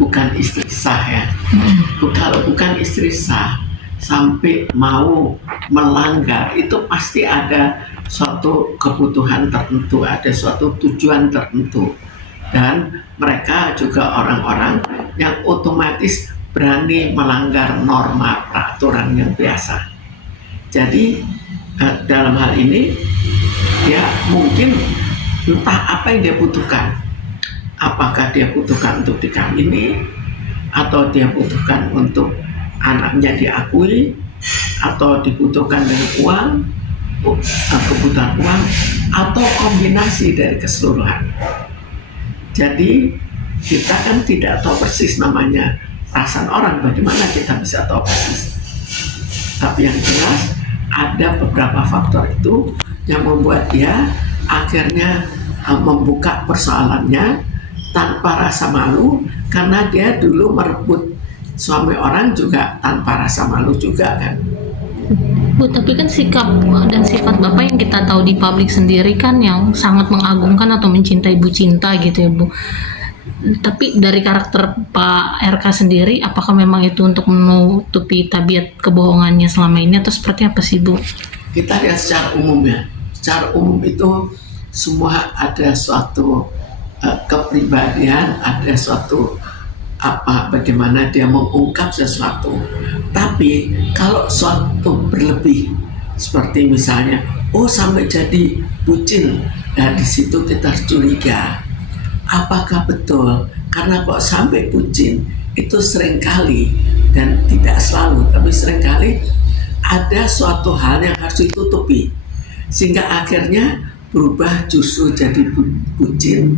bukan istri sah ya. Kalau bukan istri sah sampai mau melanggar itu pasti ada suatu kebutuhan tertentu, ada suatu tujuan tertentu, dan mereka juga orang-orang yang otomatis berani melanggar norma peraturan yang biasa. Jadi dalam hal ini dia mungkin entah apa yang dia butuhkan, apakah dia butuhkan untuk dikawini, atau dia butuhkan untuk anaknya diakui, atau dibutuhkan dengan uang, kebutuhan uang, atau kombinasi dari keseluruhan. Jadi kita kan tidak tahu persis namanya perasaan orang, bagaimana kita bisa tahu persis. Tapi yang jelas ada beberapa faktor itu yang membuat dia akhirnya membuka persoalannya tanpa rasa malu, karena dia dulu merebut suami orang juga tanpa rasa malu juga kan. Bu, tapi kan sikap dan sifat Bapak yang kita tahu di publik sendiri kan yang sangat mengagungkan atau mencintai Bu Cinta gitu ya Bu. Tapi dari karakter Pak RK sendiri, apakah memang itu untuk menutupi tabiat kebohongannya selama ini atau seperti apa sih Bu? Kita lihat secara umum ya. Secara umum itu semua ada suatu kepribadian, ada suatu bagaimana dia mengungkap sesuatu. Tapi kalau suatu berlebih, seperti misalnya, sampai jadi bucin, nah di situ kita curiga. Apakah betul? Karena kok sampai bucin itu seringkali, dan tidak selalu, tapi seringkali ada suatu hal yang harus ditutupi, sehingga akhirnya berubah justru jadi bucin,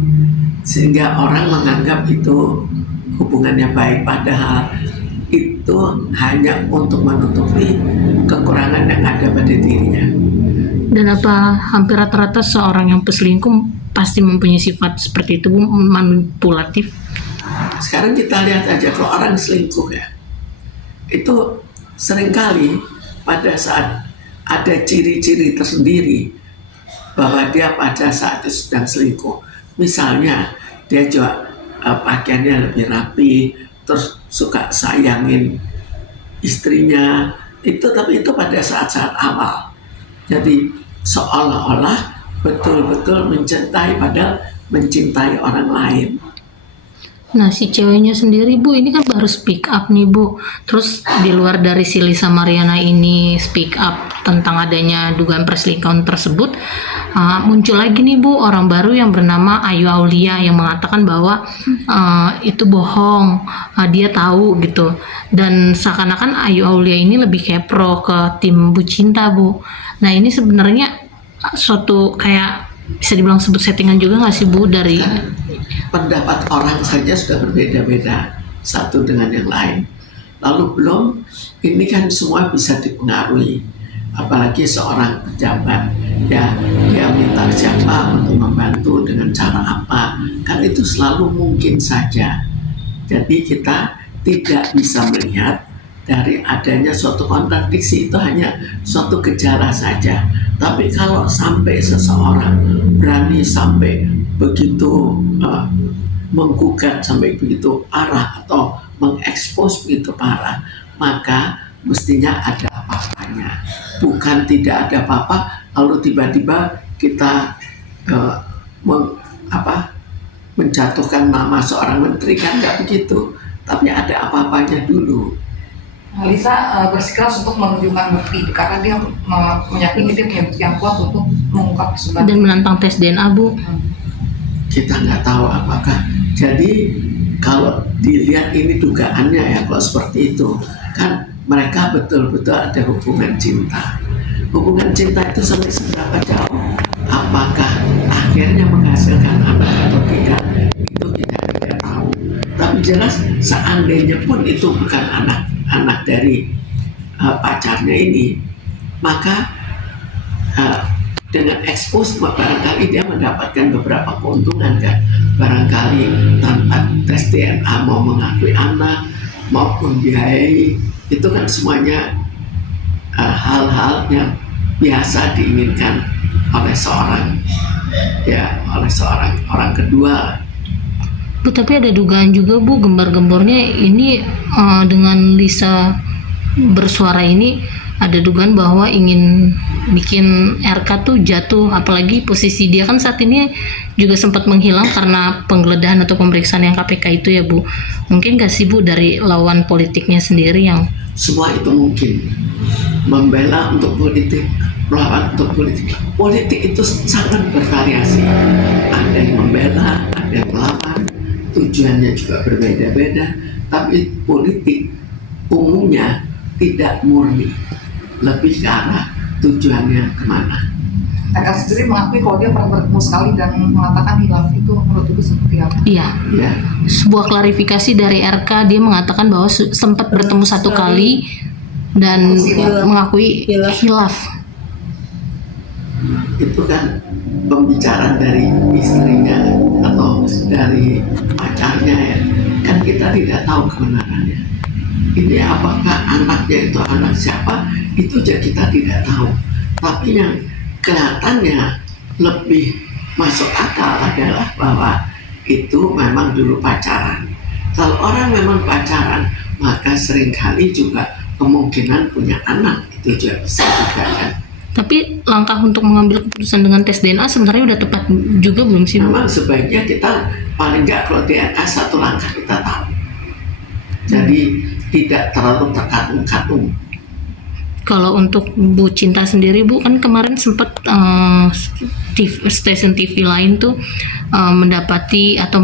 sehingga orang menganggap itu hubungannya baik, padahal itu hanya untuk menutupi kekurangan yang ada pada dirinya. Dan apa hampir rata-rata seorang yang peselingkuh pasti mempunyai sifat seperti itu, manipulatif? Sekarang kita lihat aja kalau orang selingkuh ya, itu seringkali pada saat ada ciri-ciri tersendiri bahwa dia pada saat itu sedang selingkuh. Misalnya dia juga pakaiannya lebih rapi, terus suka sayangin istrinya, tapi itu pada saat-saat awal. Jadi seolah-olah betul-betul mencintai, padahal mencintai orang lain. Nah, si ceweknya sendiri Bu, ini kan baru speak up nih Bu. Terus di luar dari si Lisa Mariana ini speak up tentang adanya dugaan perselingkuhan tersebut, muncul lagi nih Bu orang baru yang bernama Ayu Aulia yang mengatakan bahwa itu bohong, dia tahu gitu. Dan seakan-akan Ayu Aulia ini lebih kayak pro ke tim Bu Cinta Bu. Nah, ini sebenarnya suatu kayak bisa dibilang sebut settingan juga nggak sih Bu dari pendapat orang saja sudah berbeda-beda satu dengan yang lain. Lalu belum ini kan semua bisa dipengaruhi, apalagi seorang pejabat ya, dia minta siapa untuk membantu dengan cara apa, kan itu selalu mungkin saja. Jadi kita tidak bisa melihat dari adanya suatu kontradiksi, itu hanya suatu gejala saja. Tapi kalau sampai seseorang berani sampai begitu menggugat sampai begitu parah atau mengekspos begitu parah, maka mestinya ada apa-apanya. Bukan tidak ada apa-apa lalu tiba-tiba kita menjatuhkan nama seorang menteri, kan nggak begitu. Tapi ada apa-apanya dulu. Lisa bersikeras untuk menunjukkan bukti karena dia meyakini dia punya bukti yang kuat untuk mengungkap sesuatu dan menantang tes DNA Bu. Kita nggak tahu apakah. Jadi kalau dilihat ini dugaannya ya, kalau seperti itu kan mereka betul-betul ada hubungan cinta. Hubungan cinta itu sampai seberapa jauh? Apakah akhirnya menghasilkan anak atau tidak? Itu kita tidak tahu. Tapi jelas seandainya pun itu bukan anak dari pacarnya ini, maka dengan ekspos barangkali dia mendapatkan beberapa keuntungan kan. Barangkali tanpa tes DNA mau mengakui anak, mau membiayai, itu kan semuanya hal-hal yang biasa diinginkan oleh seorang orang kedua. Bu, tapi ada dugaan juga Bu, gembar-gembornya ini dengan Lisa bersuara ini ada dugaan bahwa ingin bikin RK tuh jatuh, apalagi posisi dia kan saat ini juga sempat menghilang karena penggeledahan atau pemeriksaan yang KPK itu ya Bu. Mungkin gak sih Bu dari lawan politiknya sendiri yang Semua itu mungkin. Membela untuk politik, melawan untuk politik. Politik itu sangat bervariasi. Ada yang membela, ada yang melawan. Tujuannya juga berbeda-beda. Tapi politik umumnya tidak murni. Lebih ke arah tujuannya kemana. RK sendiri mengakui kalau dia pernah bertemu sekali dan mengatakan hilaf itu menurut itu seperti apa? iya, Ya, sebuah klarifikasi dari RK, dia mengatakan bahwa sempat bertemu satu kali dan mengakui hilaf. itu kan pembicaraan dari istrinya atau dari pacarnya ya. Kan kita tidak tahu kebenarannya. Ini apakah anaknya itu anak siapa, itu juga kita tidak tahu. Tapi yang kelihatannya lebih masuk akal adalah bahwa itu memang dulu pacaran. Kalau orang memang pacaran, maka seringkali juga kemungkinan punya anak, itu juga bisa juga kan. Tapi langkah untuk mengambil keputusan dengan tes DNA sebenarnya udah tepat juga belum sih Bu? Memang sebaiknya kita paling nggak kalau DNA satu langkah kita tahu. Jadi tidak terlalu terkatung-katung. Kalau untuk Bu Cinta sendiri Bu, kan kemarin sempat stasiun TV lain tuh mendapati atau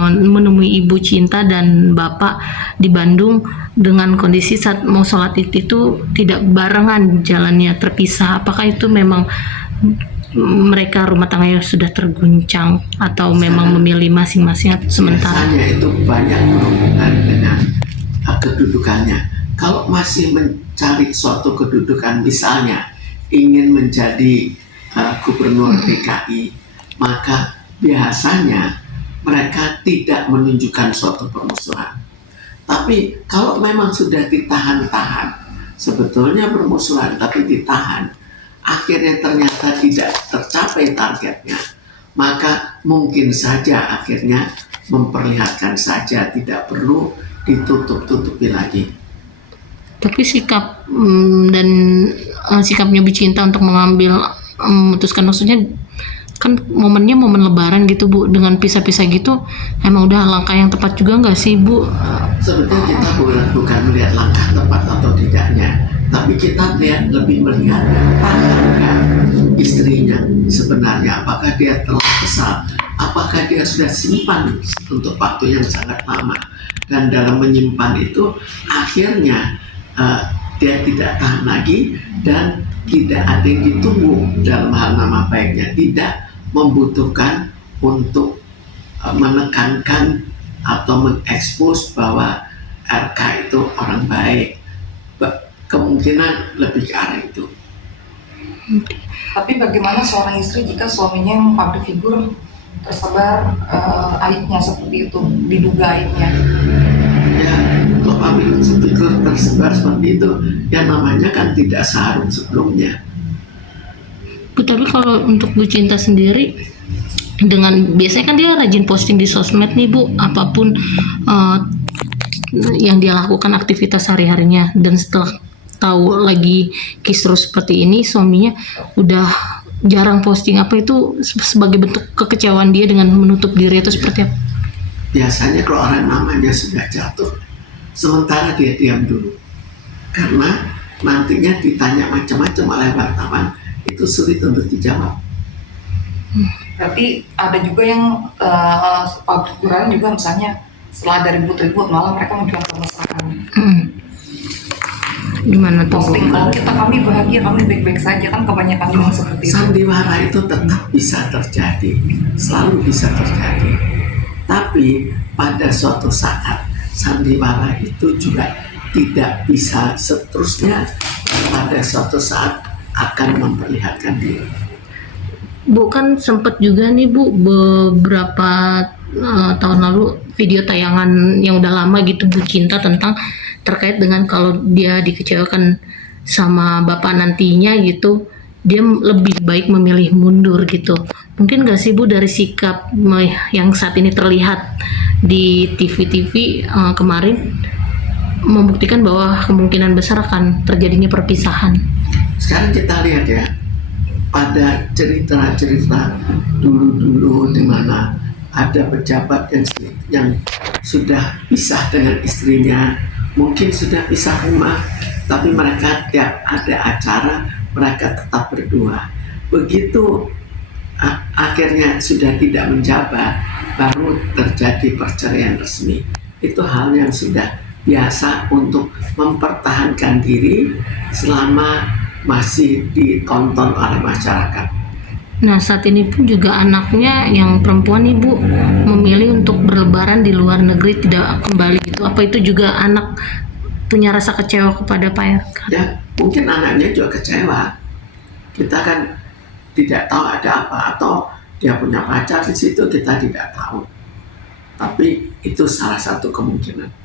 menemui Ibu Cinta dan Bapak di Bandung dengan kondisi saat mau sholat Id itu tidak barengan jalannya, terpisah. Apakah itu memang mereka rumah tangganya sudah terguncang atau memang memilih masing-masing atau sementara? Biasanya itu banyak berhubungan dengan kedudukannya. Kalau masih mencari suatu kedudukan, misalnya ingin menjadi gubernur DKI, maka biasanya mereka tidak menunjukkan suatu permusuhan. Tapi kalau memang sudah ditahan-tahan, sebetulnya permusuhan tapi ditahan, akhirnya ternyata tidak tercapai targetnya, maka mungkin saja akhirnya memperlihatkan saja, tidak perlu ditutup-tutupi lagi. Tapi sikap dan sikapnya Bu Cinta untuk memutuskan, maksudnya kan momennya momen Lebaran gitu Bu, dengan pisah-pisah gitu, emang udah langkah yang tepat juga nggak sih Bu? Sebetulnya kita bukan melihat langkah tepat atau tidaknya, tapi kita lebih melihat tangga istrinya sebenarnya, apakah dia telah kesal, apakah dia sudah simpan untuk waktu yang sangat lama, dan dalam menyimpan itu akhirnya dia tidak tahan lagi dan tidak ada yang ditunggu dalam hal nama baiknya, tidak membutuhkan untuk menekankan atau mengekspos bahwa RK itu orang baik. Kemungkinan lebih ke arah itu. Tapi bagaimana seorang istri jika suaminya yang public figure tersebar aibnya seperti itu, diduga aibnya? Ya, kalau public figure tersebar seperti itu, yang namanya kan tidak seharum sebelumnya. Bu, tapi kalau untuk Bu Cinta sendiri, dengan biasanya kan dia rajin posting di sosmed nih Bu, apapun yang dia lakukan aktivitas sehari-harinya, dan setelah tahu lagi kisruh seperti ini, suaminya udah jarang posting, apa itu sebagai bentuk kekecewaan dia dengan menutup diri itu seperti apa? Biasanya kalau orang namanya sudah jatuh, sementara dia diam dulu, karena nantinya ditanya macam-macam oleh wartawan, itu sulit untuk dijawab. Berarti ada juga yang public figure juga misalnya setelah ada ribut-ribut malah mereka menunjukkan kemesraan. Gimana tuh? Posting kalau kami bahagia, kami baik-baik saja, kan kebanyakan juga seperti itu. Sandiwara itu tetap bisa terjadi, selalu bisa terjadi. Tapi pada suatu saat sandiwara itu juga tidak bisa seterusnya, pada suatu saat akan memperlihatkan diri. Bu, kan sempat juga nih Bu beberapa tahun lalu video tayangan yang udah lama gitu Bu Cinta tentang terkait dengan kalau dia dikecewakan sama bapak nantinya gitu, dia lebih baik memilih mundur gitu. Mungkin nggak sih Bu dari sikap yang saat ini terlihat di TV-TV kemarin membuktikan bahwa kemungkinan besar akan terjadinya perpisahan. Sekarang kita lihat ya, pada cerita-cerita dulu-dulu di mana ada pejabat yang sudah pisah dengan istrinya, mungkin sudah pisah rumah, tapi mereka tiap ada acara mereka tetap berdua. Begitu akhirnya sudah tidak menjabat, baru terjadi perceraian resmi. Itu hal yang sudah biasa untuk mempertahankan diri selama masih ditonton oleh masyarakat. Nah, saat ini pun juga anaknya yang perempuan Ibu memilih untuk berlebaran di luar negeri, tidak kembali gitu. Apa itu juga anak punya rasa kecewa kepada Pak RK? Ya, mungkin anaknya juga kecewa. Kita kan tidak tahu ada apa, atau dia punya pacar di situ, kita tidak tahu. Tapi itu salah satu kemungkinan.